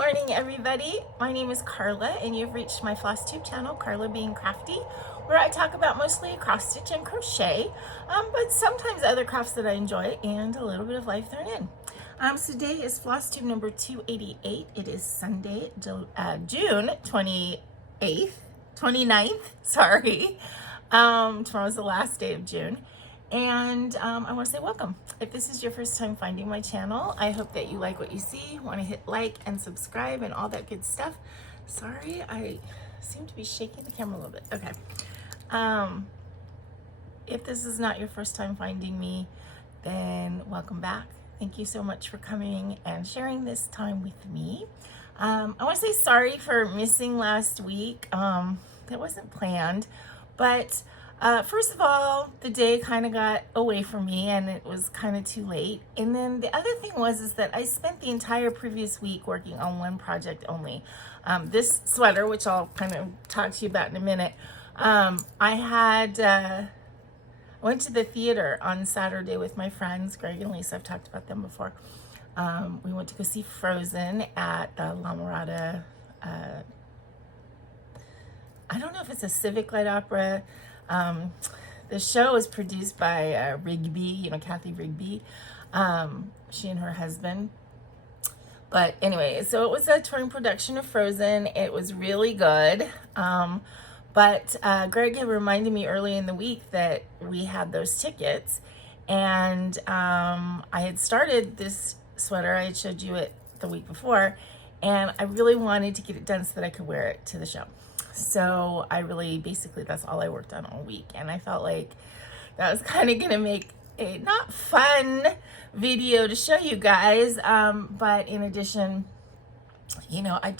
morning, everybody. My name is Karla, and you've reached my Flosstube channel, KarlaBeingCrafty, where I talk about mostly cross-stitch and crochet, but sometimes other crafts that I enjoy and a little bit of life thrown in. So today is Flosstube number 288. It is Sunday, June 29th, sorry. Tomorrow's the last day of June. And I want to say welcome. If this is your first time finding my channel, I hope that you like what you see, want to hit like and subscribe and all that good stuff. Sorry, I seem to be shaking the camera a little bit. Okay. If this is not your first time finding me, then welcome back. Thank you so much for coming and sharing this time with me. I want to say sorry for missing last week. That wasn't planned, but first of all, the day kind of got away from me and it was kind of too late. And then the other thing is that I spent the entire previous week working on one project only. This sweater, which I'll kind of talk to you about in a minute. I went to the theater on Saturday with my friends, Greg and Lisa. I've talked about them before. We went to go see Frozen at the La Mirada. I don't know if it's a Civic Light Opera. The show is produced by Rigby, Kathy Rigby, she and her husband. But anyway, so it was a touring production of Frozen. It was really good. But Greg had reminded me early in the week that we had those tickets, and I had started this sweater. I had showed you it the week before, and I really wanted to get it done so that I could wear it to the show. So I really, basically, that's all I worked on all week. And I felt like that was kind of going to make a not fun video to show you guys. But in addition, I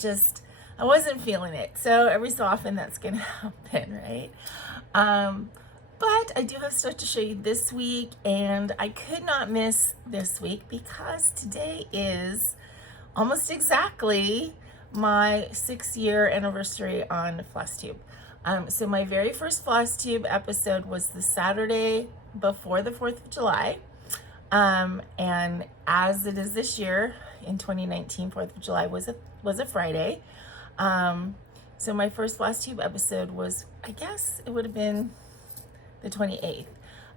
wasn't feeling it. So every so often that's going to happen, right? But I do have stuff to show you this week. And I could not miss this week because today is almost exactly my 6-year anniversary on Flosstube. So my very first Flosstube episode was the Saturday before the 4th of July. And as it is this year, in 2019, 4th of July was a Friday. So my first Flosstube episode was, I guess it would have been the 28th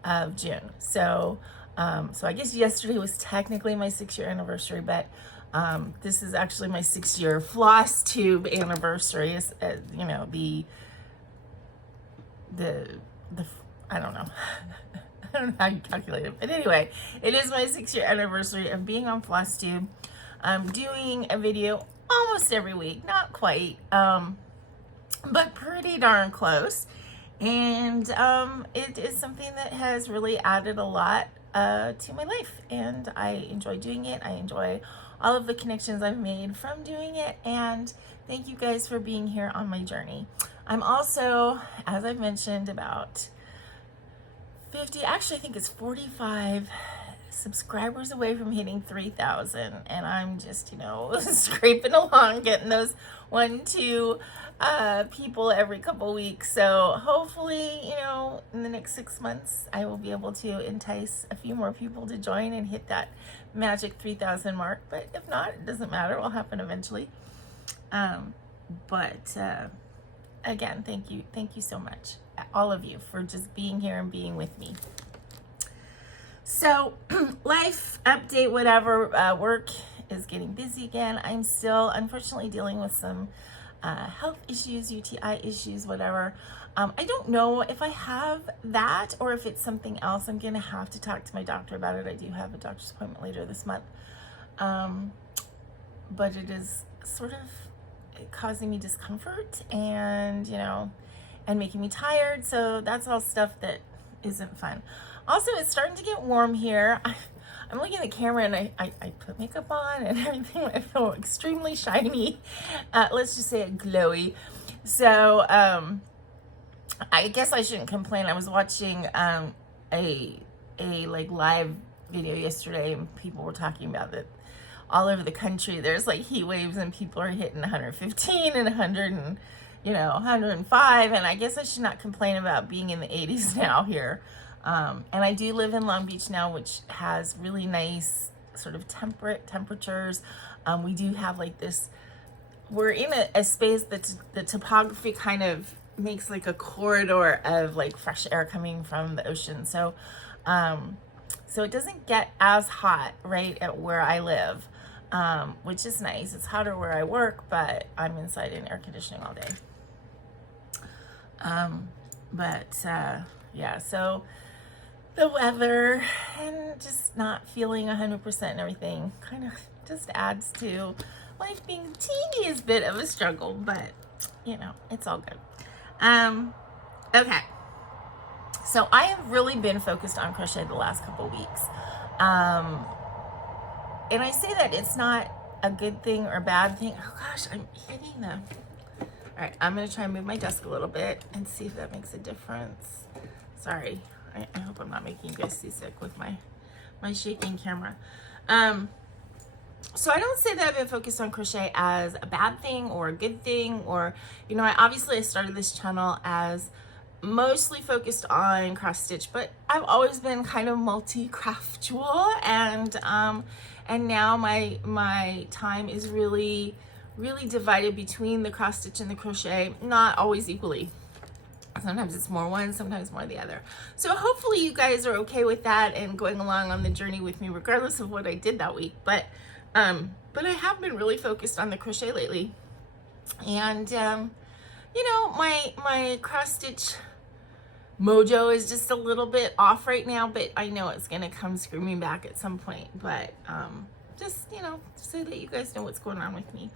of June. So I guess yesterday was technically my 6-year anniversary, but this is actually my 6-year Flosstube anniversary. The I don't know. I don't know how you calculate it, but anyway, it is my 6-year anniversary of being on Flosstube. I'm doing a video almost every week, not quite, but pretty darn close. And it is something that has really added a lot to my life, and I enjoy doing it. I enjoy all of the connections I've made from doing it, and thank you guys for being here on my journey. I'm also, as I've mentioned, about 50, actually I think it's 45 subscribers away from hitting 3,000, and I'm just, scraping along, getting those 1-2 people every couple weeks. So hopefully, in the next 6 months, I will be able to entice a few more people to join and hit that magic 3,000 mark. But if not, it doesn't matter. It will happen eventually. Again, thank you so much, all of you, for just being here and being with me. So life update, whatever, work is getting busy again. I'm still unfortunately dealing with some health issues, UTI issues, whatever. I don't know if I have that or if it's something else. I'm going to have to talk to my doctor about it. I do have a doctor's appointment later this month. But it is sort of causing me discomfort and, and making me tired. So that's all stuff that isn't fun. Also, it's starting to get warm here. I'm looking at the camera and I put makeup on and everything. I feel extremely shiny. Let's just say it glowy. So I guess I shouldn't complain. I was watching a live video yesterday, and people were talking about that all over the country there's like heat waves and people are hitting 115 and 100 and 105, and I guess I should not complain about being in the 80s now here. And I do live in Long Beach now, which has really nice sort of temperate temperatures. We do have like this we're in a space that's, the topography kind of makes like a corridor of like fresh air coming from the ocean. So, so it doesn't get as hot right at where I live, which is nice. It's hotter where I work, but I'm inside in air conditioning all day. Yeah, so the weather and just not feeling 100% and everything kind of just adds to life being teeniest bit of a struggle, but you know, it's all good. Okay. So I have really been focused on crochet the last couple weeks. And I say that it's not a good thing or bad thing. Oh gosh, I'm hitting them. All right, I'm gonna try and move my desk a little bit and see if that makes a difference. Sorry, I hope I'm not making you guys seasick with my shaking camera. So I don't say that I've been focused on crochet as a bad thing or a good thing, or, you know, I started this channel as mostly focused on cross stitch, but I've always been kind of multi-craftual, and now my time is really divided between the cross stitch and the crochet, not always equally. Sometimes it's more one, sometimes more the other. So hopefully you guys are okay with that and going along on the journey with me regardless of what I did that week. But I have been really focused on the crochet lately. And you know, my cross stitch mojo is just a little bit off right now, but I know it's gonna come screaming back at some point. But just, you know, so that you guys know what's going on with me.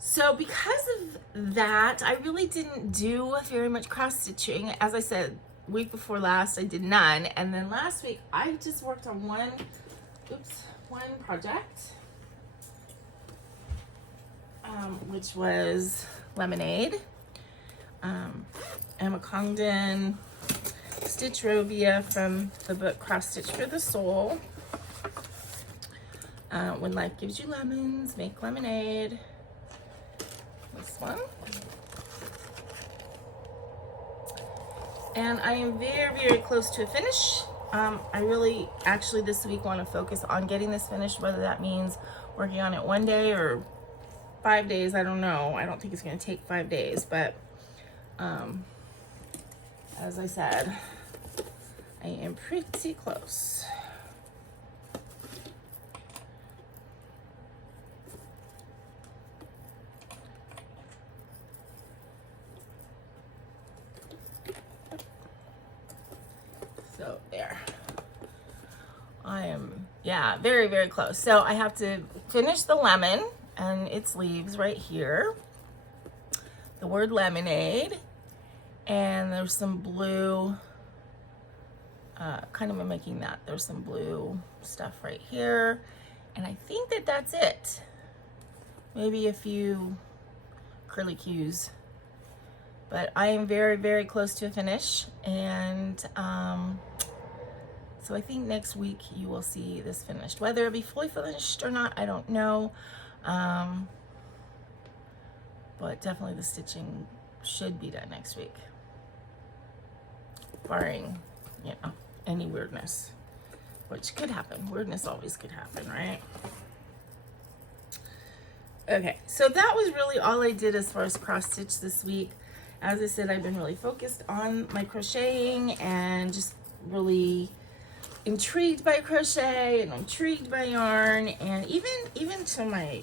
So because of that, I really didn't do very much cross stitching. As I said, week before last, I did none. And then last week, I just worked on one project, which was Lemonade, Emma Congdon, Stitch Rovia from the book Cross Stitch for the Soul. When life gives you lemons, make lemonade. This one. And I am very close to a finish. I really actually this week want to focus on getting this finished, whether that means working on it one day or 5 days. I don't know. I don't think it's going to take 5 days, but as I said, I am pretty close. So there, I am, yeah, very close. So I have to finish the lemon and its leaves right here, the word lemonade, and there's some blue, kind of mimicking that. There's some blue stuff right here, and I think that that's it. Maybe a few curly cues. But I am very close to a finish, and so I think next week you will see this finished. Whether it be fully finished or not, I don't know. But definitely the stitching should be done next week, barring, you know, any weirdness, which could happen. Weirdness always could happen, right? Okay, so that was really all I did as far as cross stitch this week. As I said, I've been really focused on my crocheting and just really intrigued by crochet and intrigued by yarn, and even to my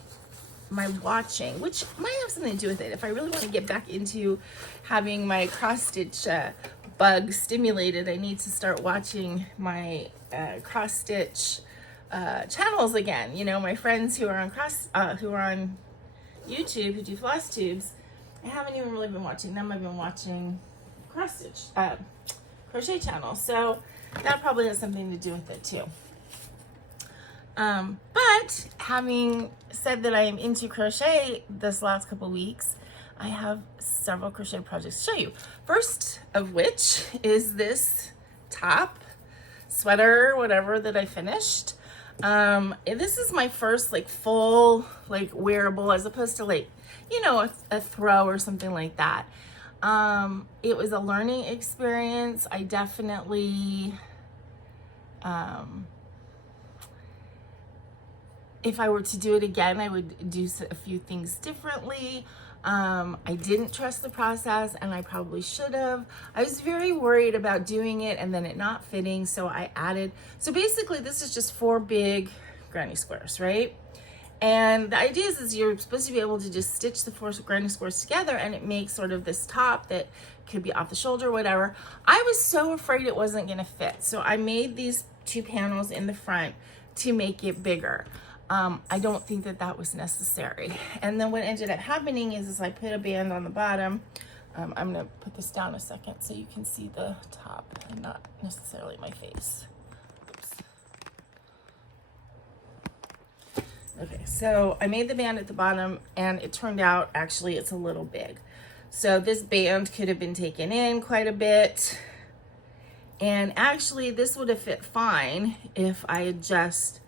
watching, which might have something to do with it. If I really want to get back into having my cross stitch bug stimulated, I need to start watching my cross stitch channels again. You know, my friends who are on who are on YouTube, who do Flosstubes. I haven't even really been watching them. I've been watching Crochet Channels. So that probably has something to do with it too. But having said that I am into crochet this last couple weeks, I have several crochet projects to show you. First of which is this top, sweater, whatever, that I finished. This is my first like full like wearable, as opposed to like, you know, a throw or something like that. It was a learning experience. I definitely if I were to do it again, I would do a few things differently. I didn't trust the process, and I probably should have. I was very worried about doing it and then it not fitting, so I added, so basically this is just 4 big granny squares, right? And the idea is you're supposed to be able to just stitch the 4 granny squares together, and it makes sort of this top that could be off the shoulder, whatever. I was so afraid it wasn't gonna fit, so I made these 2 panels in the front to make it bigger. I don't think that that was necessary. And then what ended up happening is I put a band on the bottom. I'm gonna put this down a second so you can see the top and not necessarily my face. Oops. Okay, so I made the band at the bottom, and it turned out actually it's a little big. So this band could have been taken in quite a bit. And actually this would have fit fine if I had just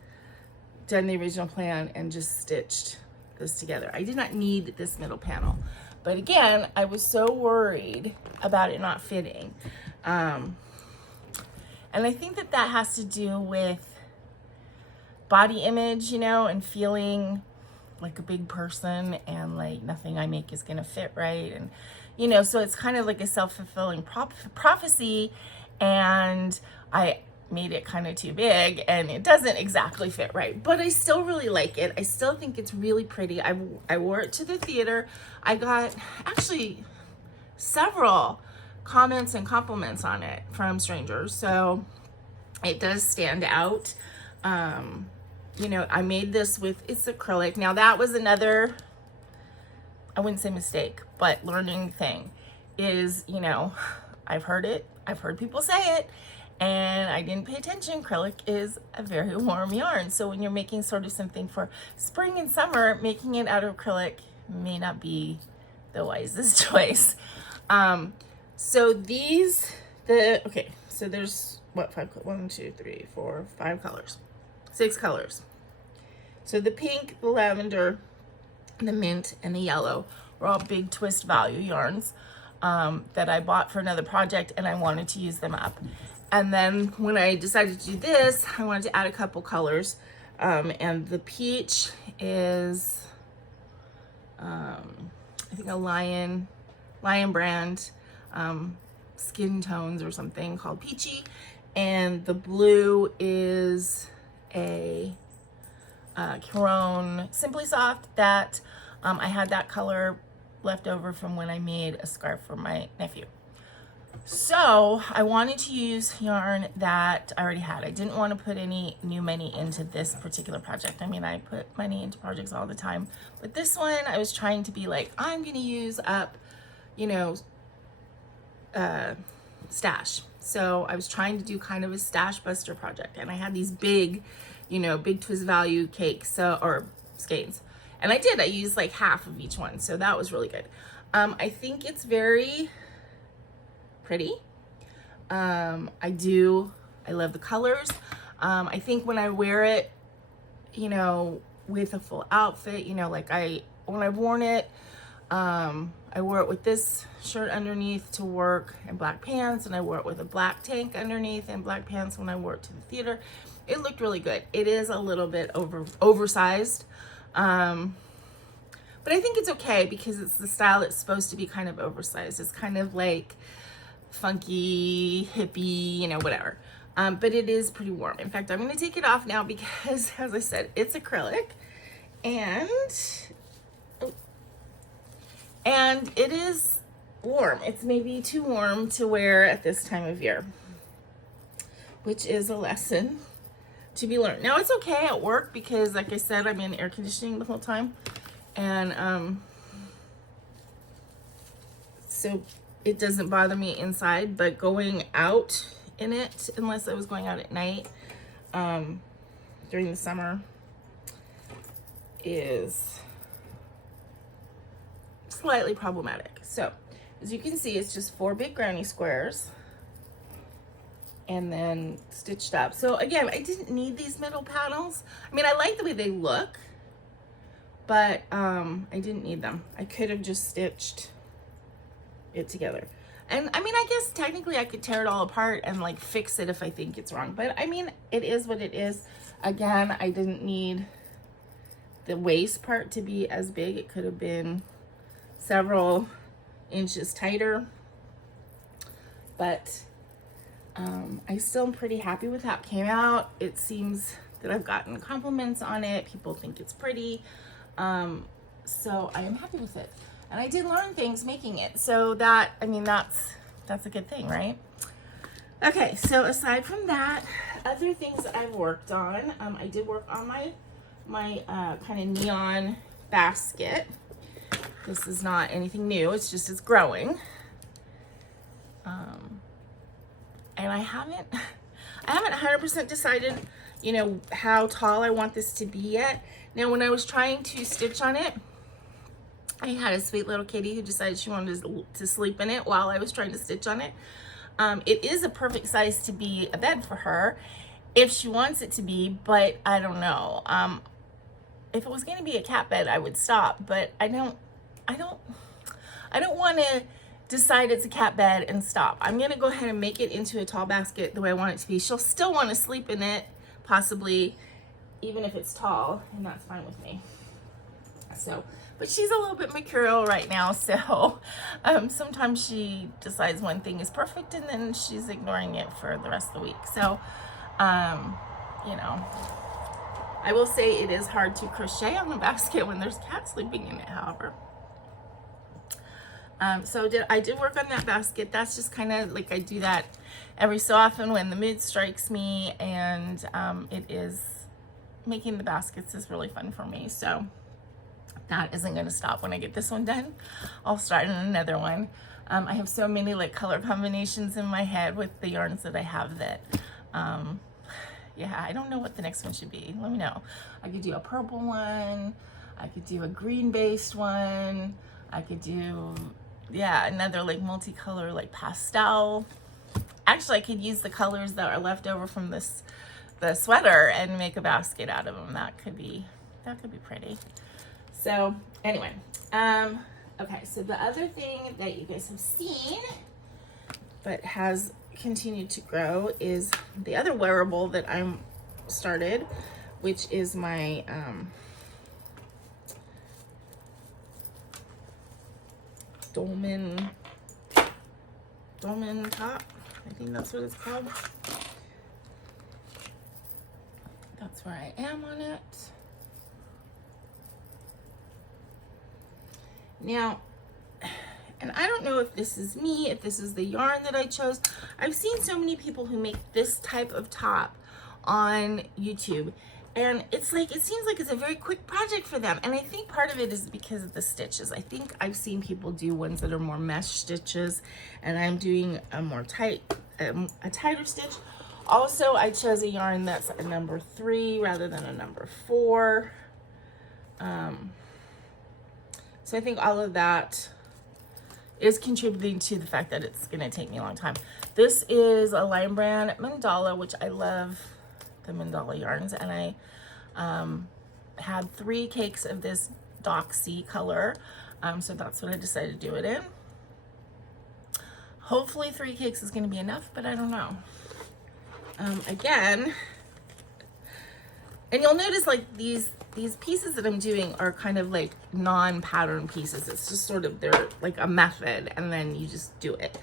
done the original plan and just stitched this together. I did not need this middle panel, but again, I was so worried about it not fitting. And I think that that has to do with body image, you know, and feeling like a big person, and like nothing I make is gonna fit right. And, you know, so it's kind of like a self-fulfilling prophecy, and I made it kind of too big and it doesn't exactly fit right, but I still really like it. I still think it's really pretty. I wore it to the theater. I got actually several comments and compliments on it from strangers, so it does stand out. You know, I made this with, it's acrylic. Now that was another, I wouldn't say mistake, but learning thing is, you know, I've heard people say it, and I didn't pay attention. Acrylic is a very warm yarn. So when you're making sort of something for spring and summer, making it out of acrylic may not be the wisest choice. So these, okay, so there's what, 1, 2, 3, 4, 5 colors, 6 colors. So the pink, the lavender, the mint, and the yellow were all big twist value yarns that I bought for another project, and I wanted to use them up. And then when I decided to do this, I wanted to add a couple colors. And the peach is, I think a lion brand, skin tones or something called Peachy. And the blue is a Caron Simply Soft that I had that color left over from when I made a scarf for my nephew. So I wanted to use yarn that I already had. I didn't want to put any new money into this particular project. I mean, I put money into projects all the time, but this one I was trying to be like, I'm going to use up, you know, stash. So I was trying to do kind of a stash buster project, and I had these big, you know, big twist value cakes, or skeins. And I did, I used like half of each one. So that was really good. I think it's very pretty. I love the colors. I think when I wear it, you know, with a full outfit, you know, like when I've worn it, I wore it with this shirt underneath to work and black pants, and I wore it with a black tank underneath and black pants when I wore it to the theater. It looked really good. It is a little bit oversized, but I think it's okay because it's the style that's supposed to be kind of oversized. It's kind of like funky, hippie, you know, whatever. But it is pretty warm. In fact, I'm going to take it off now because, as I said, it's acrylic, and it is warm. It's maybe too warm to wear at this time of year, which is a lesson to be learned. Now it's okay at work because, like I said, I'm in air conditioning the whole time, and so it doesn't bother me inside, but going out in it, unless I was going out at night during the summer, is slightly problematic. So as you can see, it's just 4 big granny squares and then stitched up. So again, I didn't need these middle panels. I mean, I like the way they look, but I didn't need them. I could have just stitched it together. And I mean, I guess technically I could tear it all apart and like fix it if I think it's wrong, but I mean, it is what it is. Again, I didn't need the waist part to be as big. It could have been several inches tighter, but I still am pretty happy with how it came out. It seems that I've gotten compliments on it. People think it's pretty. So I am happy with it. And I did learn things making it. So that, I mean, that's a good thing, right? Okay, so aside from that, other things that I've worked on, I did work on my kind of neon basket. This is not anything new, it's just, it's growing. And I haven't 100% decided, you know, how tall I want this to be yet. Now, when I was trying to stitch on it, I had a sweet little kitty who decided she wanted to sleep in it while I was trying to stitch on it. It is a perfect size to be a bed for her if she wants it to be, but I don't know. If it was going to be a cat bed, I would stop, but I don't want to decide it's a cat bed and stop. I'm going to go ahead and make it into a tall basket the way I want it to be. She'll still want to sleep in it, possibly, even if it's tall, and that's fine with me. So, but she's a little bit mercurial right now, so sometimes she decides one thing is perfect and then she's ignoring it for the rest of the week. So, you know, I will say it is hard to crochet on a basket when there's cats sleeping in it, however. So I did work on that basket. That's just kind of like, I do that every so often when the mood strikes me, and it is, making the baskets is really fun for me. So that isn't going to stop when I get this one done. I'll start in another one. I have so many like color combinations in my head with the yarns that I have that, yeah, I don't know what the next one should be. Let me know. I could do a purple one. I could do a green based one. I could do, yeah, another like multicolor, like pastel. Actually, I could use the colors that are left over from the sweater and make a basket out of them. That could be pretty. So anyway, okay, so the other thing that you guys have seen but has continued to grow is the other wearable that I'm started, which is my dolman top. I think that's what it's called. That's where I am on it. Now, and I don't know if this is me, if this is the yarn that I chose. I've seen so many people who make this type of top on YouTube, and it's like, it seems like it's a very quick project for them. And I think part of it is because of the stitches. I think I've seen people do ones that are more mesh stitches, and I'm doing a more a tighter stitch. Also, I chose a yarn that's a number 3 rather than a number 4. So I think all of that is contributing to the fact that it's going to take me a long time. This is a Line Brand Mandala, which I love the mandala yarns, and I had 3 cakes of this Doxy color, so that's what I decided to do it in. Hopefully 3 cakes is going to be enough, but I don't know. Again, and you'll notice like these pieces that I'm doing are kind of like non-pattern pieces. It's just sort of, they're like a method, and then you just do it.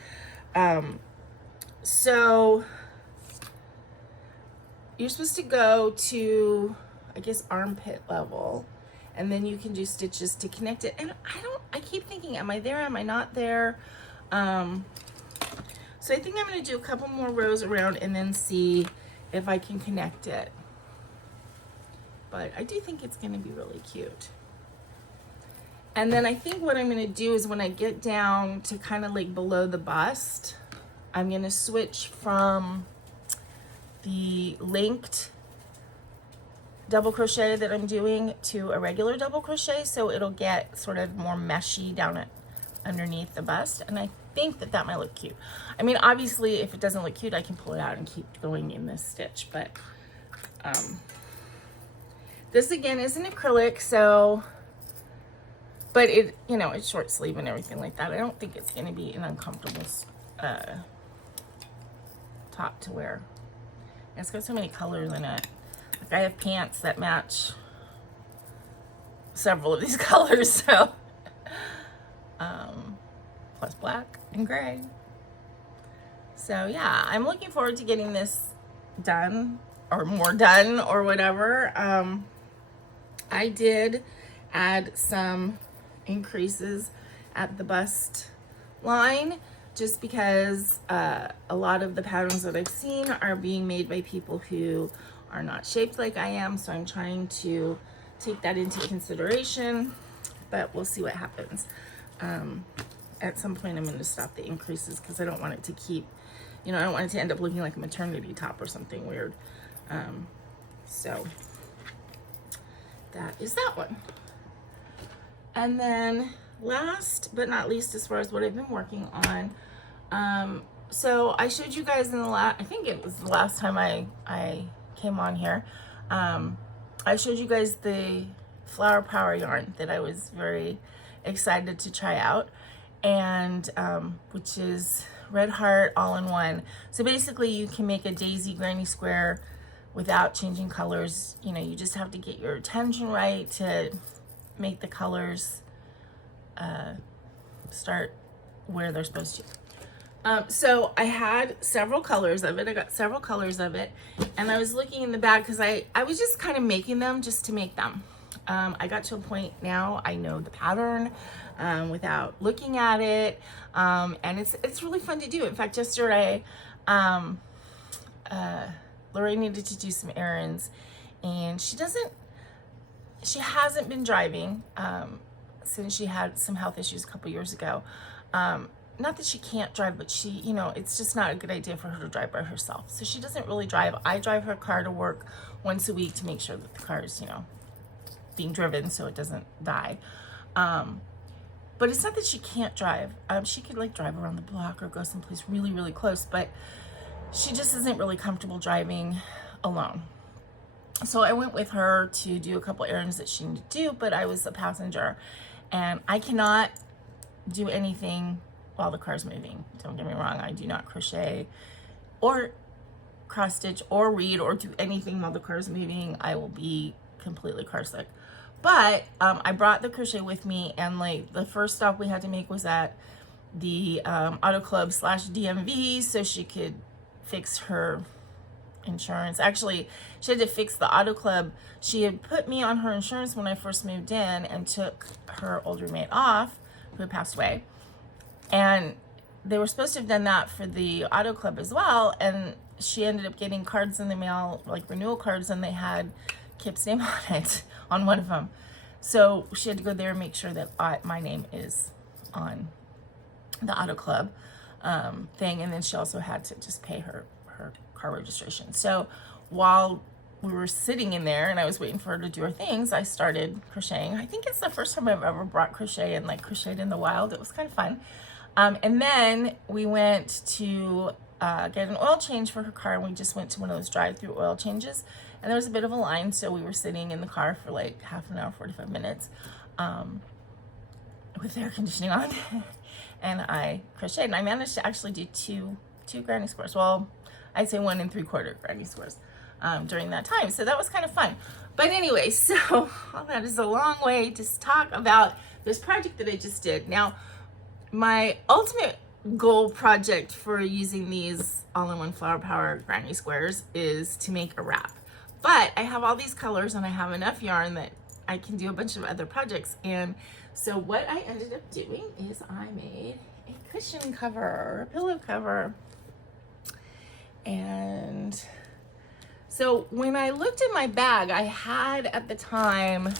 So you're supposed to go to, I guess, armpit level, and then you can do stitches to connect it. And I keep thinking, am I there? Am I not there? So I think I'm going to do a couple more rows around and then see if I can connect it. But I do think it's going to be really cute. And then I think what I'm going to do is when I get down to kind of like below the bust, I'm going to switch from the linked double crochet that I'm doing to a regular double crochet, so it'll get sort of more meshy down it underneath the bust. And I think that that might look cute. I mean, obviously if it doesn't look cute, I can pull it out and keep going in this stitch, but this again is an acrylic, so, but it, you know, it's short sleeve and everything like that. I don't think it's going to be an uncomfortable top to wear. It's got so many colors in it. Like I have pants that match several of these colors, so plus black and gray. So yeah, I'm looking forward to getting this done, or more done, or whatever. I did add some increases at the bust line, just because a lot of the patterns that I've seen are being made by people who are not shaped like I am, so I'm trying to take that into consideration, but we'll see what happens. At some point I'm going to stop the increases because I don't want it to keep, I don't want it to end up looking like a maternity top or something weird. So that is that one. And then last but not least, as far as what I've been working on, so I showed you guys in the I think it was the last time I came on here, I showed you guys the flower power yarn that I was very excited to try out, and which is Red Heart all-in-one. So basically you can make a daisy granny square without changing colors. You just have to get your tension right to make the colors start where they're supposed to. So I had several colors of it. I got several colors of it, and I was looking in the bag because I was just kind of making them just to make them. I got to a point now I know the pattern without looking at it, and it's really fun to do. In fact, yesterday Lori needed to do some errands, and she hasn't been driving since she had some health issues a couple years ago. Not that she can't drive, but she, it's just not a good idea for her to drive by herself. So she doesn't really drive. I drive her car to work once a week to make sure that the car is, being driven so it doesn't die. But it's not that she can't drive. She could drive around the block or go someplace really, really close, but she just isn't really comfortable driving alone. So I went with her to do a couple errands that she needed to do, but I was a passenger, and I cannot do anything while the car's moving. Don't get me wrong, I do not crochet or cross stitch or read or do anything while the car's moving. I will be completely car sick. But I brought the crochet with me, and the first stop we had to make was at the auto club / DMV so she could fix her insurance. Actually, she had to fix the auto club. She had put me on her insurance when I first moved in and took her old roommate off, who had passed away. And they were supposed to have done that for the auto club as well, and she ended up getting cards in the mail, renewal cards, and they had Kip's name on it, on one of them. So she had to go there and make sure that my name is on the auto club thing, and then she also had to just pay her car registration. So while we were sitting in there and I was waiting for her to do her things, I started crocheting. I think it's the first time I've ever brought crochet and crocheted in the wild. It was kind of fun. And then we went to get an oil change for her car, and we just went to one of those drive-through oil changes, and there was a bit of a line, so we were sitting in the car for half an hour, 45 minutes with air conditioning on. And I crocheted, and I managed to actually do two granny squares. Well, I'd say 1 3/4 granny squares during that time, so that was kind of fun. But anyway, so all that is a long way to talk about this project that I just did. Now, my ultimate goal project for using these all-in-one flower power granny squares is to make a wrap. But I have all these colors and I have enough yarn that I can do a bunch of other projects. And so what I ended up doing is I made a cushion cover, a pillow cover. And so when I looked in my bag, I had at the time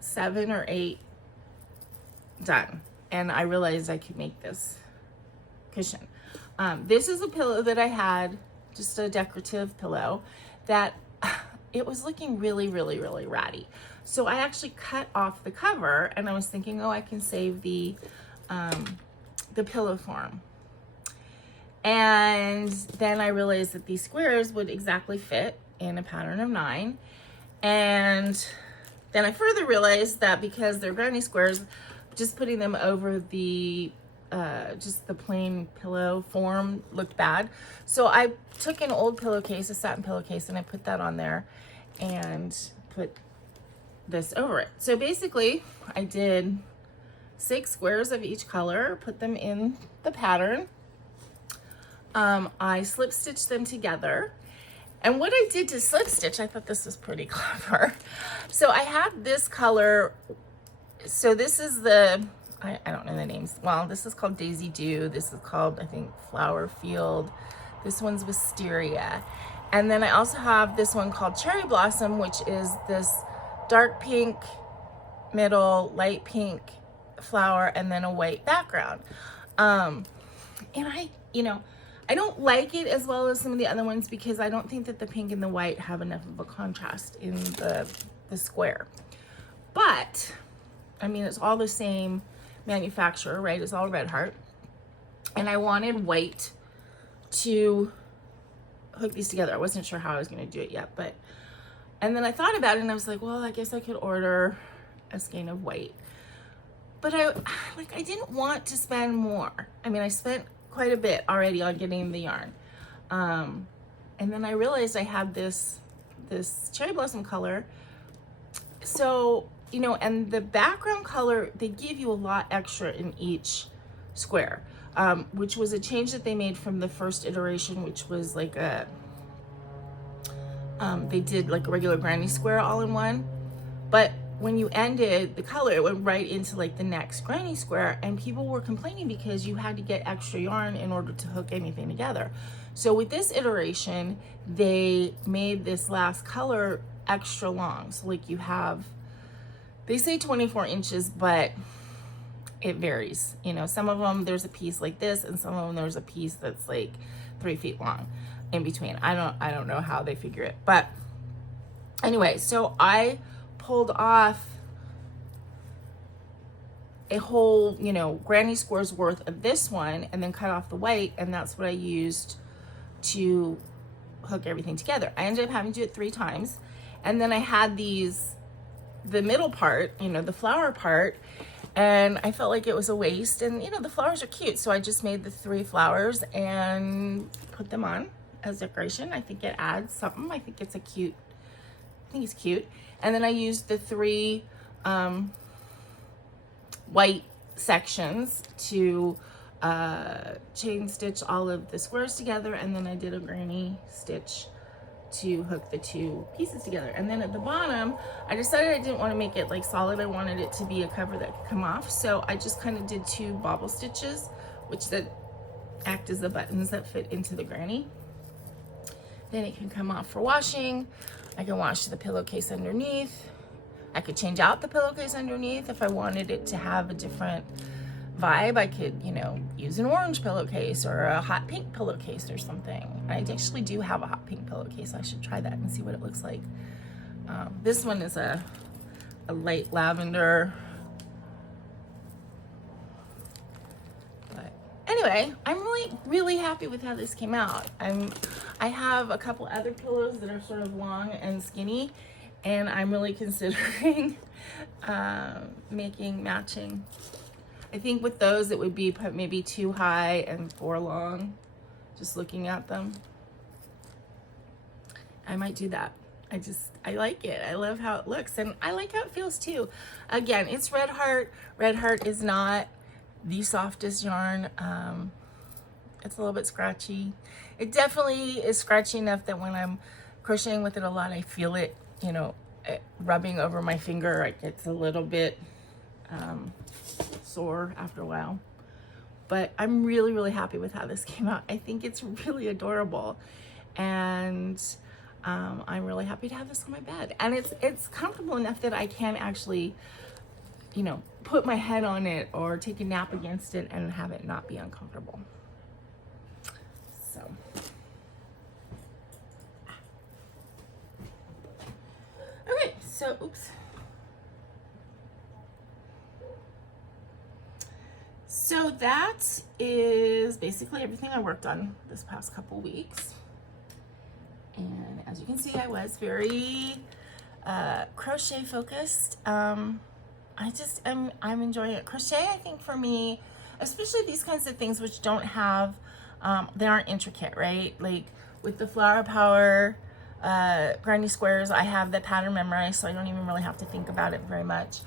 7 or 8 done, and I realized I could make this cushion. This is a pillow that I had, just a decorative pillow, that it was looking really, really, really ratty. So I actually cut off the cover, and I was thinking, oh, I can save the pillow form. And then I realized that these squares would exactly fit in a pattern of 9. And then I further realized that because they're granny squares, just putting them over the just the plain pillow form looked bad. So I took an old pillowcase, a satin pillowcase, and I put that on there and put this over it. So basically I did 6 squares of each color, put them in the pattern. I slip stitched them together. And what I did to slip stitch, I thought this was pretty clever. So I have this color. So this is the, I don't know the names. Well, this is called Daisy Dew. This is called, I think, Flower Field. This one's Wisteria. And then I also have this one called Cherry Blossom, which is this dark pink middle, light pink flower, and then a white background. And I don't like it as well as some of the other ones because I don't think that the pink and the white have enough of a contrast in the square. But, I mean, it's all the same manufacturer, right? It's all Red Heart. And I wanted white to hook these together. I wasn't sure how I was going to do it yet, but, and then I thought about it and I was like, well, I guess I could order a skein of white. But I didn't want to spend more. I mean, I spent quite a bit already on getting the yarn. And then I realized I had this Cherry Blossom color. So, you know, and the background color, they give you a lot extra in each square, which was a change that they made from the first iteration, which was like a, they did like a regular granny square all in one. But when you ended the color, it went right into like the next granny square, and people were complaining because you had to get extra yarn in order to hook anything together. So with this iteration, they made this last color extra long. So like you have, they say 24 inches, but it varies. You know, some of them there's a piece like this, and some of them there's a piece that's like 3 feet long in between. I don't know how they figure it, but anyway, so I pulled off a whole, you know, granny square's worth of this one and then cut off the white, and that's what I used to hook everything together. I ended up having to do it 3 times, and then I had these, the middle part, you know, the flower part, and I felt like it was a waste, and you know, the flowers are cute, so I just made the 3 flowers and put them on as decoration. I think it adds something. I think it's cute. And then I used the 3 white sections to chain stitch all of the squares together, and then I did a granny stitch to hook the 2 pieces together. And then at the bottom, I decided I didn't want to make it like solid. I wanted it to be a cover that could come off. So I just kind of did 2 bobble stitches, which that act as the buttons that fit into the granny. Then it can come off for washing. I can wash the pillowcase underneath. I could change out the pillowcase underneath if I wanted it to have a different vibe. I could, you know, use an orange pillowcase or a hot pink pillowcase or something. I actually do have a hot pink pillowcase. I should try that and see what it looks like. This one is a light lavender. But anyway, I'm really happy with how this came out. I have a couple other pillows that are sort of long and skinny, and I'm really considering making matching. I think with those it would be maybe 2 high and 4 long, just looking at them. I might do that. I like it. I love how it looks, and I like how it feels too. Again, it's Red Heart. Red Heart is not the softest yarn. It's a little bit scratchy. It definitely is scratchy enough that when I'm crocheting with it a lot, I feel it, you know, rubbing over my finger. It gets a little bit sore after a while. But I'm really happy with how this came out. I think it's really adorable, and I'm really happy to have this on my bed. And it's comfortable enough that I can actually, you know, put my head on it or take a nap against it and have it not be uncomfortable. So. Okay, so, oops. So that is basically everything I worked on this past couple weeks. And as you can see, I was very crochet focused. I'm enjoying it. Crochet, I think for me, especially these kinds of things which don't have, they aren't intricate, right? Like with the Flower Power granny squares. I have the pattern memorized, so I don't even really have to think about it very much.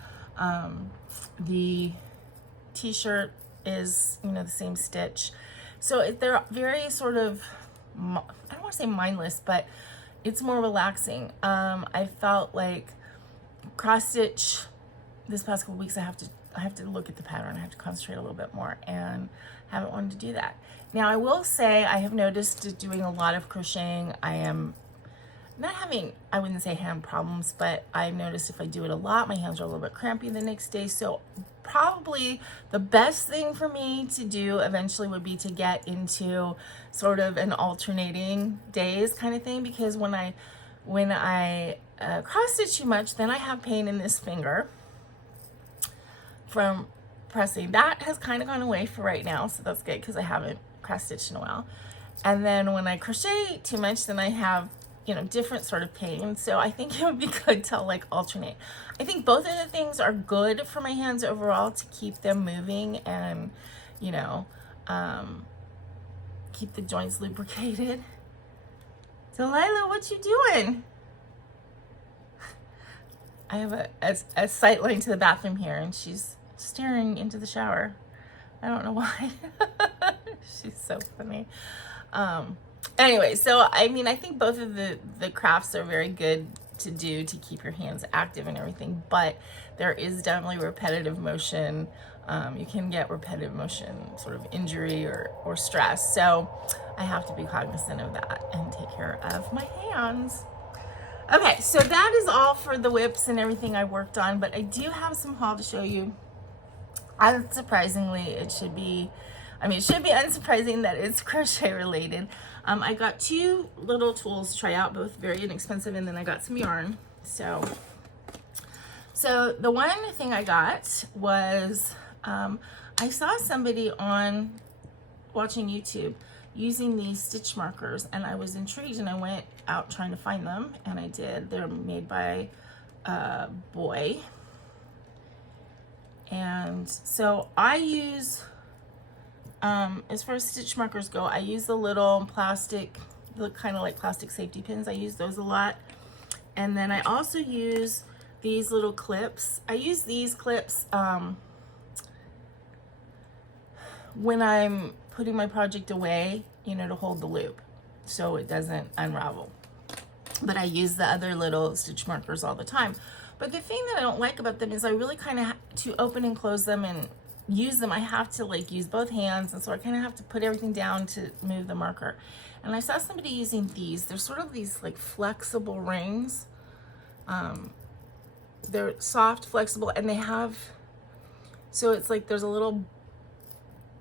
The t-shirt is, you know, the same stitch. So they're very sort of, I don't want to say mindless, but it's more relaxing. I felt like cross stitch this past couple weeks, I have to look at the pattern. I have to concentrate a little bit more, and haven't wanted to do that. Now I will say I have noticed doing a lot of crocheting, I am not having, I wouldn't say hand problems, but I've noticed if I do it a lot, my hands are a little bit crampy the next day. So probably the best thing for me to do eventually would be to get into sort of an alternating days kind of thing, because when I cross stitch too much, then I have pain in this finger from pressing. That has kind of gone away for right now, so that's good because I haven't cross stitched in a while. And then when I crochet too much, then I have, you know, different sort of pain. So I think it would be good to like alternate. I think both of the things are good for my hands overall, to keep them moving and, you know, keep the joints lubricated. Delilah, what you doing? I have a sight line to the bathroom here, and she's staring into the shower. I don't know why. She's so funny. Anyway, so I mean, I think both of the crafts are very good to do to keep your hands active and everything, but there is definitely repetitive motion. You can get repetitive motion sort of injury or stress. So I have to be cognizant of that and take care of my hands. Okay, so that is all for the whips and everything I worked on, but I do have some haul to show you. Unsurprisingly, it should be unsurprising that it's crochet related. I got two little tools to try out, both very inexpensive, and then I got some yarn. So the one thing I got was, I saw somebody watching YouTube using these stitch markers, and I was intrigued, and I went out trying to find them, and I did. They're made by a boy. And so I use, as far as stitch markers go, I use the little plastic, the kind of like plastic safety pins. I use those a lot. And then I also use these little clips. I use these clips when I'm putting my project away, you know, to hold the loop so it doesn't unravel. But I use the other little stitch markers all the time. But the thing that I don't like about them is I really kind of, to open and close them and use them, I have to like use both hands, and so I kind of have to put everything down to move the marker. And I saw somebody using these. They're sort of these like flexible rings. They're soft, flexible, and they have, so it's like there's a little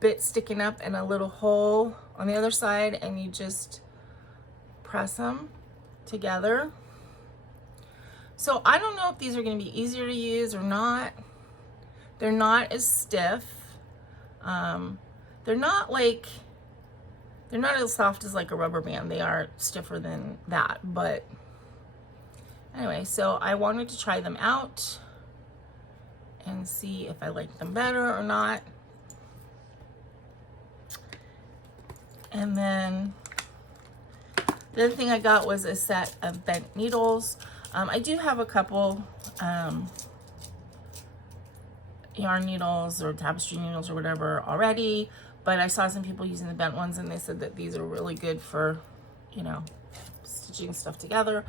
bit sticking up and a little hole on the other side, and you just press them together. So I don't know if these are going to be easier to use or not. They're not as stiff. They're not as soft as like a rubber band. They are stiffer than that. But anyway, so I wanted to try them out and see if I like them better or not. And then the other thing I got was a set of bent needles. I do have a couple yarn needles or tapestry needles or whatever already, but I saw some people using the bent ones, and they said that these are really good for, you know, stitching stuff together.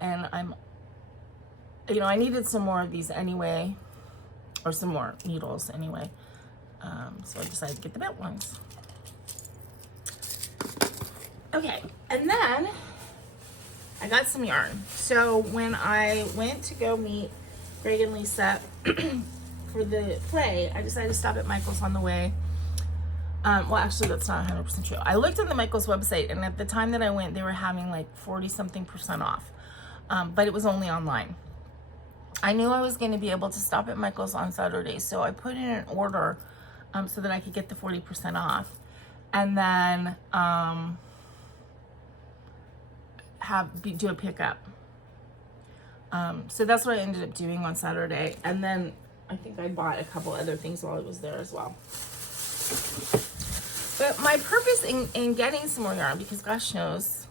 And I needed some more of these anyway, or some more needles anyway. So I decided to get the bent ones. Okay, and then I got some yarn. So when I went to go meet Greg and Lisa for the play, I decided to stop at Michael's on the way. Well, actually, that's not 100% true. I looked on the Michael's website, and at the time that I went, they were having like 40-something% off. But it was only online. I knew I was going to be able to stop at Michael's on Saturday, so I put in an order so that I could get the 40% off. And then do a pickup. So that's what I ended up doing on Saturday. And then I think I bought a couple other things while I was there as well. But my purpose in getting some more yarn, because gosh knows,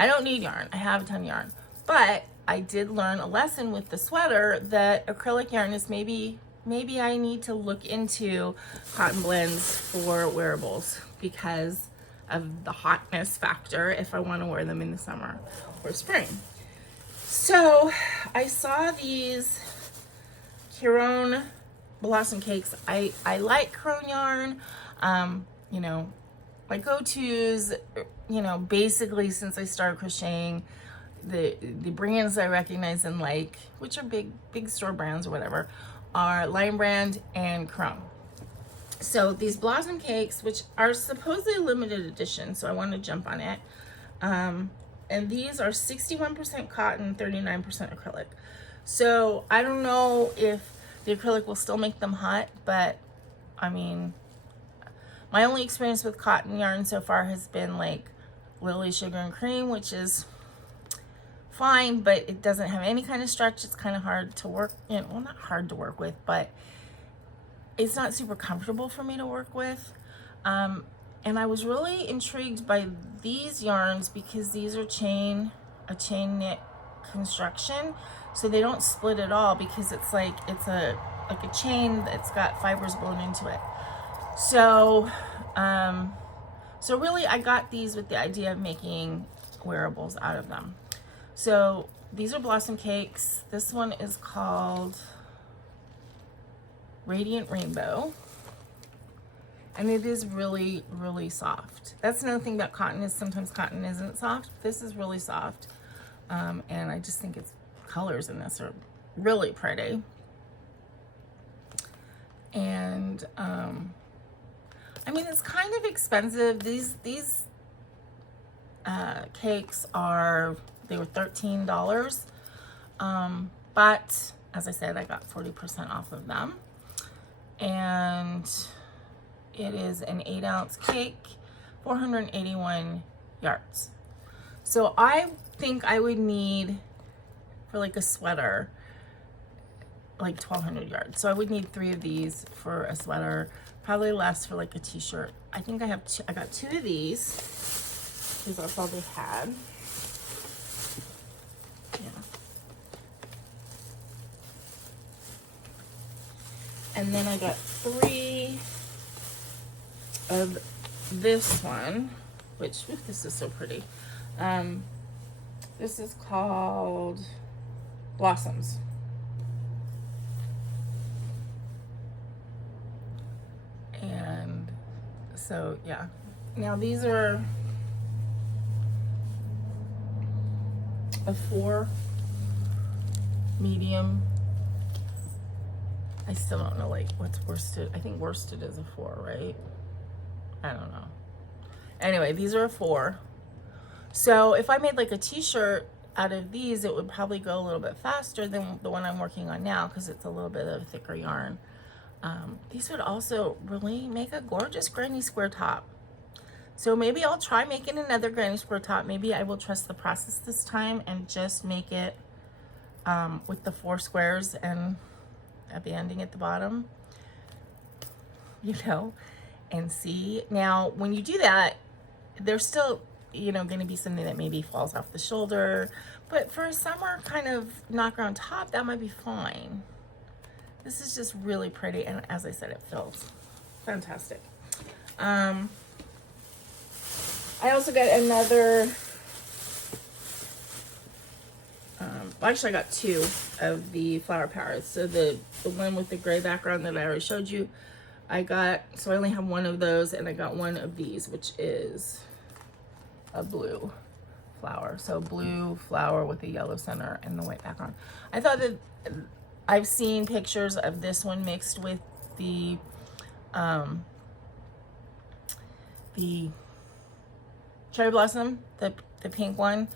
I don't need yarn. I have a ton of yarn. But I did learn a lesson with the sweater that acrylic yarn is maybe I need to look into cotton blends for wearables because of the hotness factor if I want to wear them in the summer or spring. So I saw these Caron Blossom Cakes. I like Caron yarn. You know, my go-tos, you know, basically since I started crocheting, the brands I recognize and like, which are big store brands or whatever, are Lion Brand and Caron. So these Blossom Cakes, which are supposedly limited edition, so I want to jump on it. And these are 61% cotton, 39% acrylic. So I don't know if the acrylic will still make them hot, but I mean, my only experience with cotton yarn so far has been like Lily Sugar and Cream, which is fine, but it doesn't have any kind of stretch. It's kind of hard to work, you know, well, not hard to work with, but it's not super comfortable for me to work with. And I was really intrigued by these yarns because these are a chain knit construction, so they don't split at all because it's like a chain that's got fibers blown into it. So so really I got these with the idea of making wearables out of them. So these are Blossom Cakes. This one is called Radiant Rainbow, and it is really, really soft. That's another thing about cotton, is sometimes cotton isn't soft. This is really soft, and I just think its colors in this are really pretty. And I mean, it's kind of expensive. These cakes they were $13, but as I said, I got 40% off of them. And it is an 8-ounce cake, 481 yards. So I think I would need, for like a sweater, like 1,200 yards. So I would need 3 of these for a sweater, probably less for like a t-shirt. I think I got 2 of these because that's all they had. Yeah. And then I got 3 of this one, which, ooh, this is so pretty. This is called Blossoms. And so, yeah. Now these are a 4 medium. I still don't know like what's worsted. I think worsted is a 4, right? I don't know. Anyway, these are a 4. So if I made like a t-shirt out of these, it would probably go a little bit faster than the one I'm working on now because it's a little bit of a thicker yarn. These would also really make a gorgeous granny square top. So maybe I'll try making another granny square top. Maybe I will trust the process this time and just make it with the 4 squares and a banding at the bottom, you know, and see. Now, when you do that, there's still, you know, going to be something that maybe falls off the shoulder, but for a summer kind of knock around top, that might be fine. This is just really pretty, and as I said, it feels fantastic. I also got another, actually I got 2 of the flower powers. So the one with the gray background that I already showed you, I got, so I only have 1 of those, and I got 1 of these, which is a blue flower. So blue flower with a yellow center and the white background. I thought that, I've seen pictures of this one mixed with the cherry blossom, the pink one,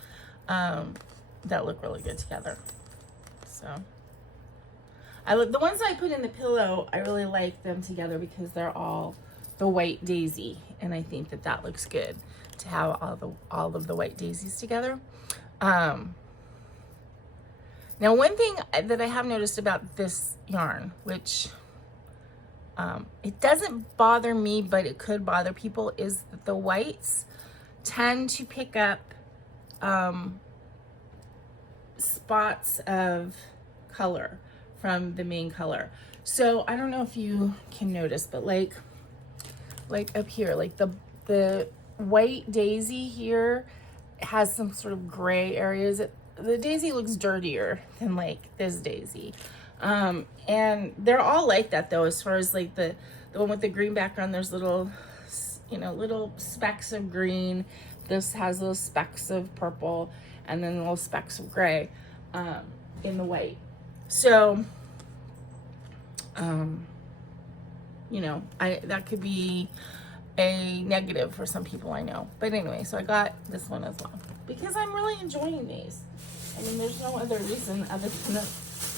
that look really good together. So the ones that I put in the pillow, I really like them together because they're all the white daisy, and I think that that looks good to have all of the white daisies together. Now, one thing that I have noticed about this yarn, which it doesn't bother me, but it could bother people, is that the whites tend to pick up spots of color from the main color. So I don't know if you can notice, but like up here, like the white daisy here has some sort of gray areas. The daisy looks dirtier than like this daisy. And they're all like that though, as far as like the one with the green background, there's little, you know, little specks of green. This has little specks of purple and then little specks of gray in the white. So, you know, that could be a negative for some people, I know. But anyway, so I got this one as well because I'm really enjoying these. I mean, there's no other reason other than that,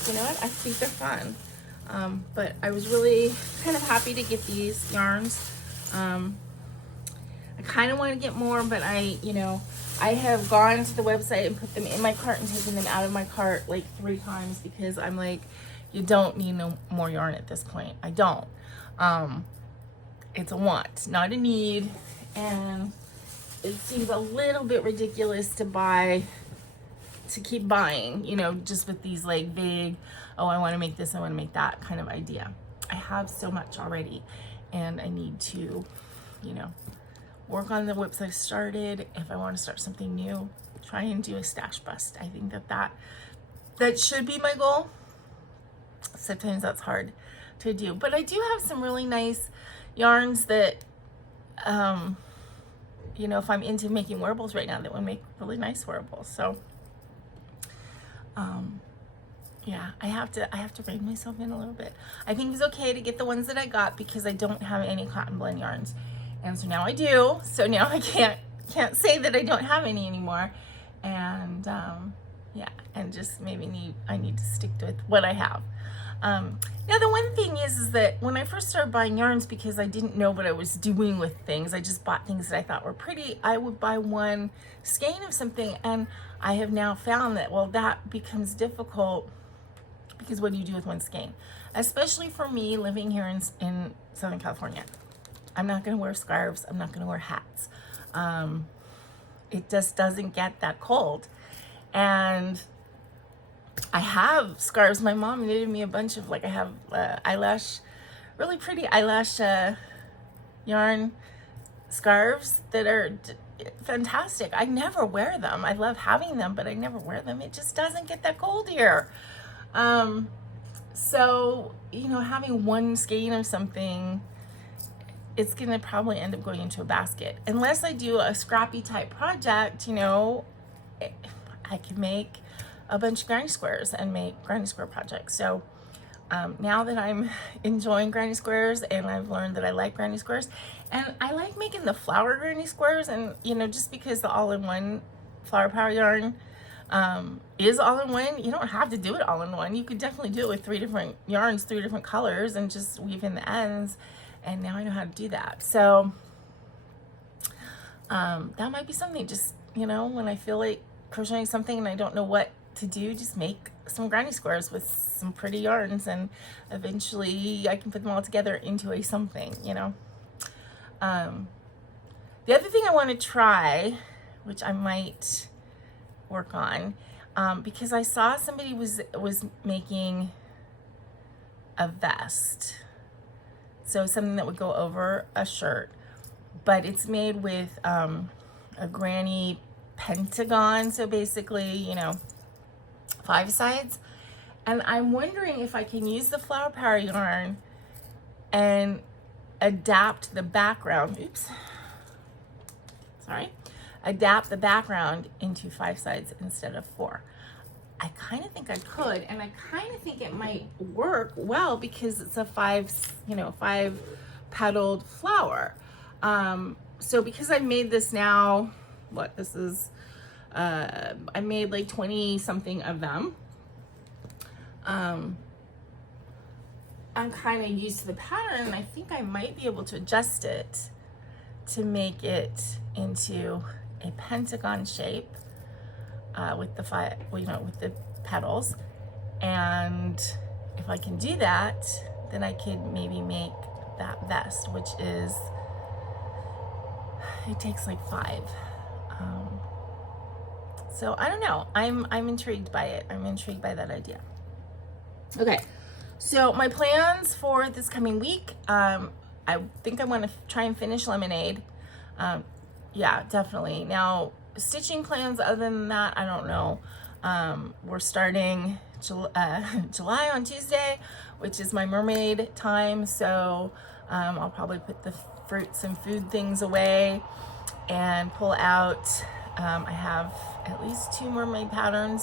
you know what, I think they're fun. But I was really kind of happy to get these yarns. I kind of want to get more, but I have gone to the website and put them in my cart and taken them out of my cart like 3 times because I'm like, you don't need no more yarn at this point. I don't. It's a want, not a need. And it seems a little bit ridiculous to keep buying, you know, just with these like big, oh, I want to make this, I want to make that kind of idea. I have so much already and I need to, you know, work on the whips I've started. If I want to start something new, try and do a stash bust. I think that should be my goal. Sometimes that's hard to do, but I do have some really nice yarns that, you know, if I'm into making wearables right now, that would make really nice wearables. So, yeah, I have to rein myself in a little bit. I think it's okay to get the ones that I got because I don't have any cotton blend yarns. And so now I do. So now I can't say that I don't have any anymore. And yeah, and just maybe I need to stick with what I have. Now the one thing is that when I first started buying yarns, because I didn't know what I was doing with things, I just bought things that I thought were pretty. I would buy one skein of something, and I have now found that, well, that becomes difficult because what do you do with one skein? Especially for me living here in Southern California. I'm not going to wear scarves. I'm not going to wear hats. It just doesn't get that cold. And I have scarves. My mom knitted me a bunch of, like, I have really pretty eyelash yarn scarves that are fantastic. I never wear them. I love having them, but I never wear them. It just doesn't get that cold here. So, you know, having one skein of something, it's going to probably end up going into a basket. Unless I do a scrappy type project, you know, I could make a bunch of granny squares and make granny square projects. So now that I'm enjoying granny squares and I've learned that I like granny squares, and I like making the flower granny squares, and you know, just because the all-in-one flower power yarn is all-in-one, you don't have to do it all-in-one. You could definitely do it with 3 different yarns, 3 different colors, and just weave in the ends. And now I know how to do that. So that might be something, just, you know, when I feel like crocheting something and I don't know what to do, just make some granny squares with some pretty yarns, and eventually I can put them all together into a something, you know. The other thing I want to try, which I might work on, because I saw somebody was making a vest. So something that would go over a shirt, but it's made with a granny pentagon. So basically, you know, 5 sides. And I'm wondering if I can use the flower power yarn and adapt the background. Oops. Sorry. Adapt the background into 5 sides instead of 4. I kind of think I could, and I kind of think it might work well because it's a 5 petaled flower. So because I made this now, I made like 20 something of them. I'm kind of used to the pattern, and I think I might be able to adjust it to make it into a pentagon shape. With the 5, with the petals. And if I can do that, then I could maybe make that vest, which is, it takes like 5. So I don't know. I'm intrigued by it. I'm intrigued by that idea. Okay, so my plans for this coming week, I think I want to try and finish Lemonade. Yeah, definitely. Now, stitching plans other than that, I don't know. We're starting July on Tuesday, which is my Mermaid time, so I'll probably put the fruits and food things away and pull out. I have at least 2 mermaid patterns.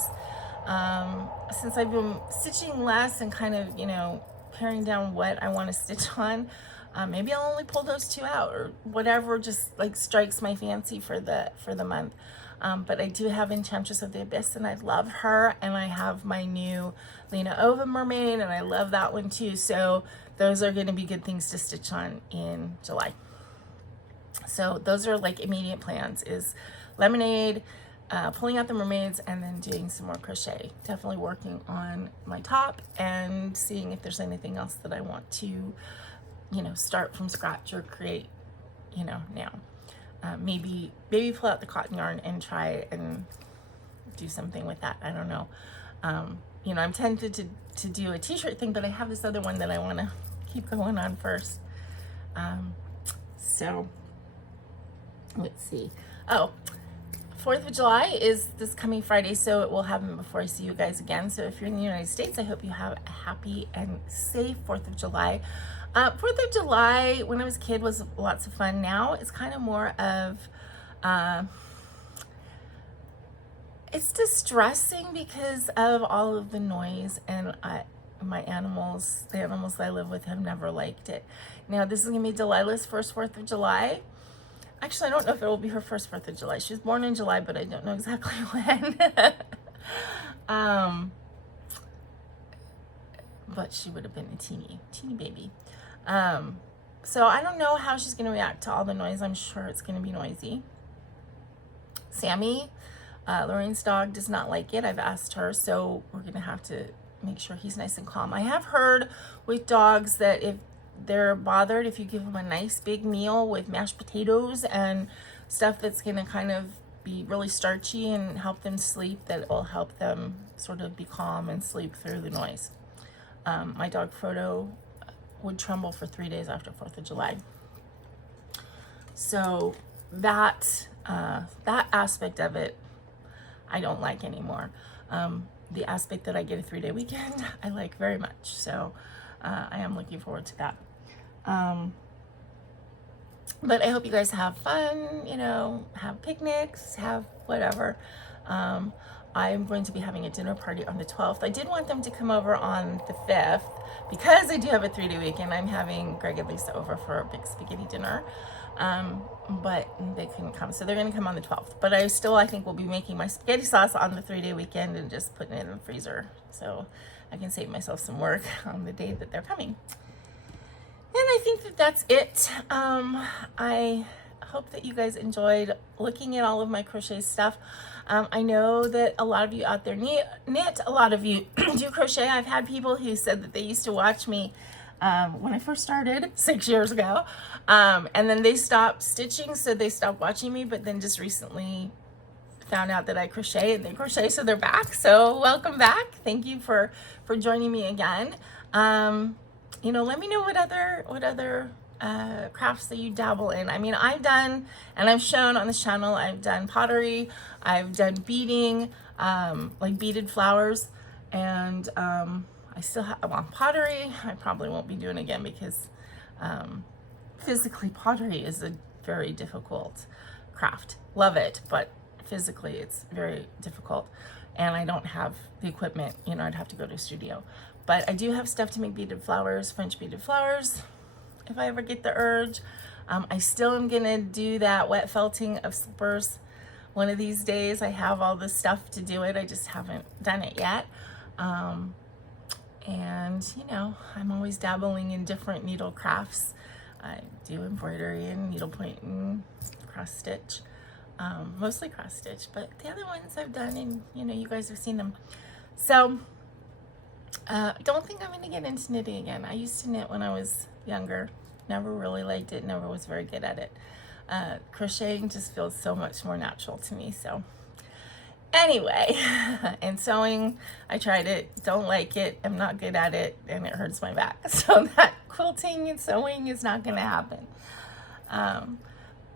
Since I've been stitching less and kind of, you know, paring down what I want to stitch on, maybe I'll only pull those 2 out, or whatever just like strikes my fancy for the month. But I do have Enchantress of the Abyss, and I love her, and I have my new Lina Ova mermaid, and I love that one too. So those are going to be good things to stitch on in July. So those are like immediate plans: is Lemonade, pulling out the mermaids, and then doing some more crochet. Definitely working on my top and seeing if there's anything else that I want to, you know, start from scratch or create, you know, now. Maybe pull out the cotton yarn and try and do something with that. I don't know. You know, I'm tempted to do a t-shirt thing, but I have this other one that I want to keep going on first. So let's see. Oh, 4th of July is this coming Friday, so it will happen before I see you guys again. So if you're in the United States, I hope you have a happy and safe 4th of July. 4th of July, when I was a kid, was lots of fun. Now it's kind of more of, it's distressing because of all of the noise, and my animals, the animals that I live with, have never liked it. Now this is going to be Delilah's first 4th of July. Actually, I don't know if it will be her first 4th of July. She was born in July, but I don't know exactly when. But she would have been a teeny baby. So I don't know how she's going to react to all the noise. I'm sure it's going to be noisy. Sammy, Lorraine's dog, does not like it. I've asked her, so we're going to have to make sure he's nice and calm. I have heard with dogs that if they're bothered, if you give them a nice big meal with mashed potatoes and stuff that's going to kind of be really starchy and help them sleep, that it will help them sort of be calm and sleep through the noise. My dog Frodo would tremble for 3 days after 4th of July. So that aspect of it, I don't like anymore. The aspect that I get a 3-day weekend, I like very much. So I am looking forward to that. But I hope you guys have fun, you know, have picnics, have whatever. I'm going to be having a dinner party on the 12th. I did want them to come over on the 5th because I do have a 3-day weekend. I'm having Greg and Lisa over for a big spaghetti dinner, but they couldn't come. So they're going to come on the 12th. But I think, will be making my spaghetti sauce on the 3-day weekend and just putting it in the freezer. So I can save myself some work on the day that they're coming. And I think that that's it. I hope that you guys enjoyed looking at all of my crochet stuff. I know that a lot of you out there knit, a lot of you do crochet. I've had people who said that they used to watch me when I first started 6 years ago, and then they stopped stitching, so they stopped watching me, but then just recently found out that I crochet, and they crochet, so they're back. So welcome back. Thank you for joining me again. You know, let me know what other crafts that you dabble in. I mean, I've done, and I've shown on this channel, I've done pottery, I've done beading, like beaded flowers, and I still have, well, pottery, I probably won't be doing again because physically pottery is a very difficult craft. Love it, but physically it's very difficult, and I don't have the equipment, you know, I'd have to go to a studio. But I do have stuff to make beaded flowers, French beaded flowers, if I ever get the urge. I still am gonna do that wet felting of slippers one of these days. I have all the stuff to do it, I just haven't done it yet. And you know, I'm always dabbling in different needle crafts. I do embroidery and needlepoint and cross stitch, mostly cross stitch, but the other ones I've done, and you know, you guys have seen them. So I don't think I'm gonna get into knitting again. I used to knit when I was younger, never really liked it, never was very good at it. Crocheting just feels so much more natural to me. So Anyway, and sewing, I tried it, don't like it, I'm not good at it, and it hurts my back. So that quilting and sewing is not going to happen.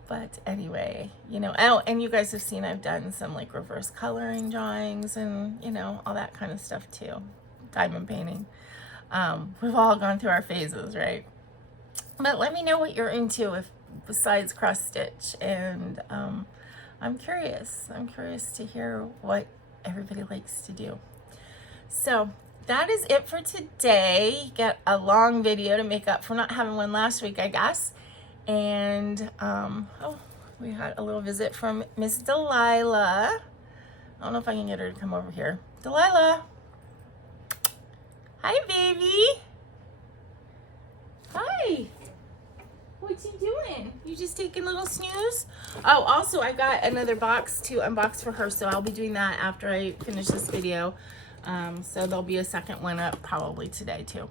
But anyway, you know, oh, and you guys have seen I've done some like reverse coloring drawings and, you know, all that kind of stuff too. Diamond painting. We've all gone through our phases, right? But let me know what you're into if besides cross stitch, and I'm curious to hear what everybody likes to do. So that is it for today. Got a long video to make up for not having one last week, I guess. And oh, we had a little visit from Miss Delilah. I don't know if I can get her to come over here. Delilah. Hi, baby. Hi. What you doing? You just taking a little snooze? Oh, also I got another box to unbox for her, so I'll be doing that after I finish this video. So there'll be a second one up probably today too.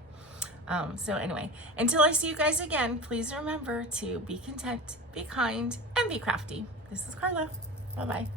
So anyway, until I see you guys again, please remember to be content, be kind, and be crafty. This is Karla. Bye-bye.